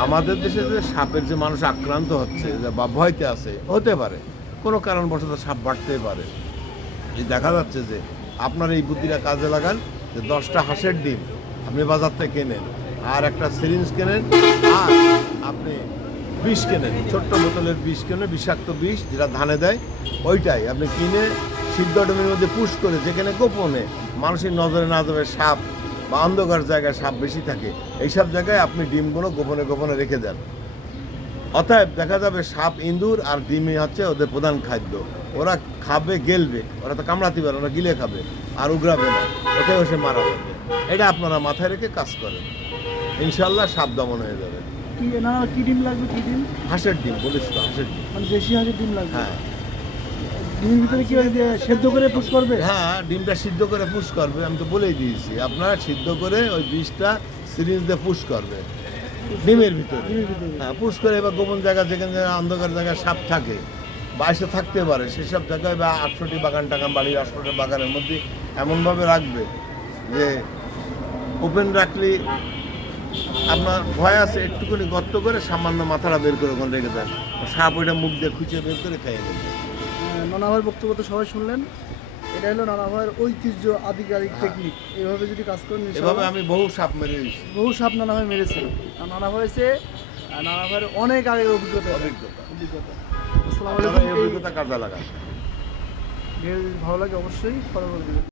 আমাদের দেশে যে সাপের যে মানুষ আক্রান্ত হচ্ছে বা ভয়তে আছে, হতে পারে কোনো কারণবশত সাপ বাড়তেই পারে। এই দেখা যাচ্ছে যে আপনার এই বুদ্ধিটা কাজে লাগান, যে 10টা হাঁসের ডিম আপনি বাজার থেকে কেনেন, আর একটা সিরিঞ্জ কেনেন, আর আপনি বিষ কেনেন, ছোট্ট বোতলের বিষ কেনেন, বিষাক্ত বিষ যেটা ধানে দেয়, ওইটাই আপনি কিনে সিদ্ধ ডোমের মধ্যে পুশ করে, যেখানে গোপনে মানুষের নজরে না যাবে সাপ বা অন্ধকার জায়গায় সাপ বেশি থাকে, এইসব জায়গায় আপনি ডিমগুলো গোপনে গোপনে রেখে দেন। অতএব দেখা যাবে সাপ, ইঁদুর আর ডিমই হচ্ছে ওদের প্রধান খাদ্য। ওরা খাবে, গেলবে, ওরা তো কামড়াতে পারে, ওরা গিলে খাবে আর উগরাবে না, ওতে সে মারা যাবে। এটা আপনারা মাথায় রেখে কাজ করেন, ইনশাল্লাহ সাপ দমন হয়ে যাবে। কি না, কি ডিম লাগবে, কি ডিম? হাঁসের ডিম বলিস তো, হাঁসের ডিম। মানে দেশি হাঁসের ডিম লাগবে? হ্যাঁ। ডিমের ভিতরে কি সেদ্ধ করে পুষ করবে? হ্যাঁ, ডিমটা সিদ্ধ করে পুশ করবে, আমি তো বলেই দিয়েছি। আপনার সিদ্ধ করে ওই বিষটা সিরিঞ্জ দিয়ে পুশ করবে ডিমের ভিতরে। হ্যাঁ, পুশ করে এবার গোপন জায়গা, যেখানে অন্ধকার জায়গায় সাপ থাকে বা এসে থাকতে পারে, সেসব জায়গায় বা 800টি বাগান টাগান, বাড়ির 800টি বাগানের মধ্যে এমনভাবে রাখবে যে ওপেন রাখলে আপনার ভয় আছে, একটুখানি গর্ত করে সামান্য মাথাটা বের করে ওখানে রেখে দেন, সাপ ওইটা মুখ দিয়ে খুঁচিয়ে বের করে খেয়ে নেবে। নানা ভাইয়ের বক্তব্য তো সবাই শুনলেন। এটা হলো নানা ভাইয়ের ঐতিহ্য, আধিকারিক টেকনিক। এইভাবে যদি কাজ করেন, এভাবে আমি বহু সাপ মেরে দিয়েছি। বহু সাপ নানা ভাই মেরেছে। আর নানা ভাই হয়েছে, নানা ভাইয়ের অনেক আগের অভিজ্ঞতা। আসসালামু আপনারা আলাইকুম। এই অভিজ্ঞতা কাজে লাগান। ভালো লাগে অবশ্যই ফলো করে দিবেন।